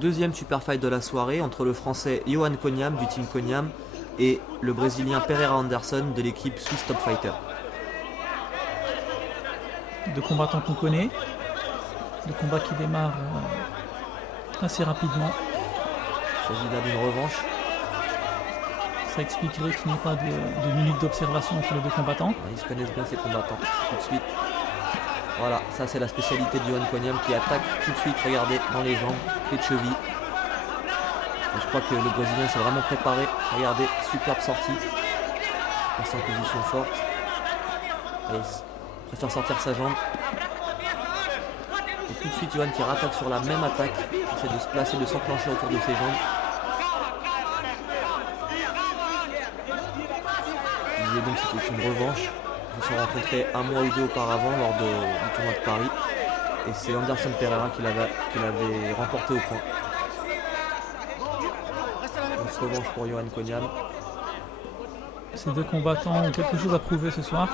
Deuxième super fight de la soirée entre le français Yohan Koniam du team Koniam et le brésilien Pereira Anderson de l'équipe Swiss Top Fighter. Deux combattants qu'on connaît, deux combats qui démarrent assez rapidement. Il s'agit là d'une revanche. Ça expliquerait qu'il n'y ait pas de minutes d'observation entre les deux combattants. Ils se connaissent bien ces combattants, tout de suite. Voilà, ça c'est la spécialité de Yohan Koniam qui attaque tout de suite, regardez, dans les jambes, clé de cheville. Et je crois que le Brésilien s'est vraiment préparé. Regardez, superbe sortie. Passe en position forte. Et il préfère sortir sa jambe. Et tout de suite, Yohan qui rattaque sur la même attaque. Il essaie de se placer, de s'enclencher autour de ses jambes. Il disait donc que c'était une revanche. Ils se sont rencontrés un mois ou deux auparavant lors du tournoi de Paris. Et c'est Anderson Pereira qui l'avait remporté au point. Une revanche pour Yohan Koniam. Ces deux combattants ont quelque chose à prouver ce soir.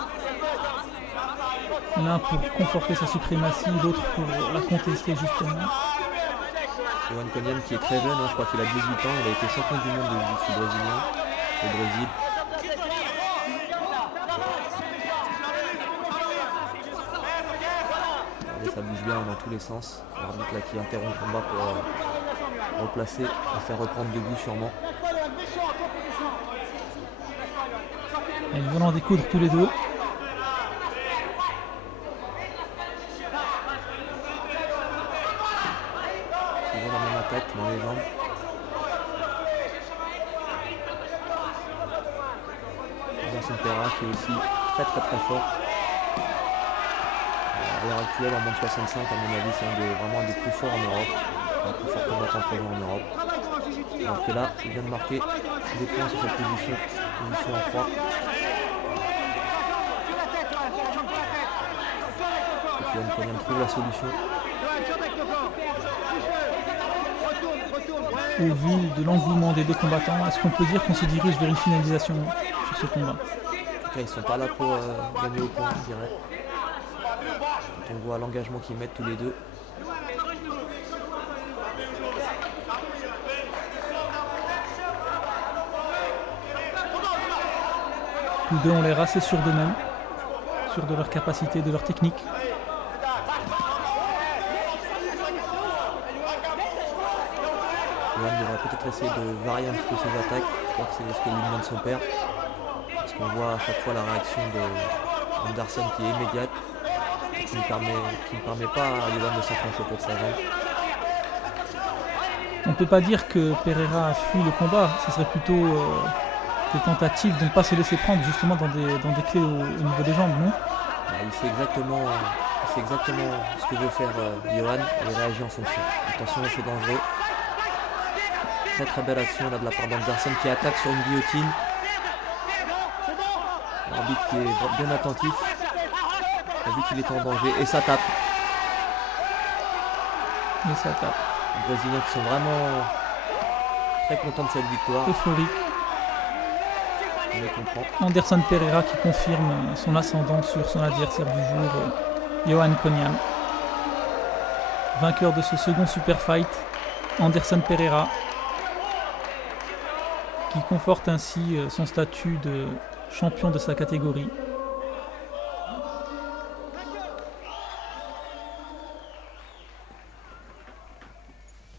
L'un pour conforter sa suprématie, l'autre pour la contester justement. Yohan Koniam qui est très jeune, je crois qu'il a 18 ans, il a été champion du monde de jiu-jitsu brésilien au Brésil. Regardez, ça bouge bien dans tous les sens. L'arbitre là qui interrompt le combat pour replacer et faire reprendre debout sûrement. Ils vont en découdre tous les deux. Toujours la même attaque dans les jambes. Anderson Pereira qui est aussi très fort. À l'heure actuelle, en moins de 65, à mon avis, c'est vraiment un des plus forts en Europe. Un des plus forts combattants présents en Europe. Alors que là, il vient de marquer des points sur cette position en croix. Et Yohan Koniam trouve la solution. Au vu de l'engouement des deux combattants, est-ce qu'on peut dire qu'on se dirige vers une finalisation sur ce combat? En tout cas, ils sont pas là pour gagner au point, je dirais. Quand on voit l'engagement qu'ils mettent tous les deux. Tous deux ont l'air assez sûrs d'eux-mêmes, sûrs de leur capacité, de leur technique. Yohan devrait peut-être essayer de varier un petit peu ses attaques. Je crois que c'est ce que lui demande son père. Parce qu'on voit à chaque fois la réaction d'Anderson qui est immédiate. Qui ne permet pas à Yohan de s'enclencher autour de sa jambe. On ne peut pas dire que Pereira a fui le combat, ce serait plutôt des tentatives de ne pas se laisser prendre justement dans des clés au niveau des jambes, non? Il sait exactement ce que veut faire Yohan et il réagit en fonction. Attention, c'est dangereux. Très belle action là de la part d'Anderson qui attaque sur une guillotine. L'arbitre qui est bien attentif. Il a vu qu'il était en danger et ça tape. Et ça tape. Les Brésiliens qui sont vraiment très contents de cette victoire. Euphorique. On les comprend. Anderson Pereira qui confirme son ascendant sur son adversaire du jour, Yohan Koniam. Vainqueur de ce second super fight, Anderson Pereira, qui conforte ainsi son statut de champion de sa catégorie.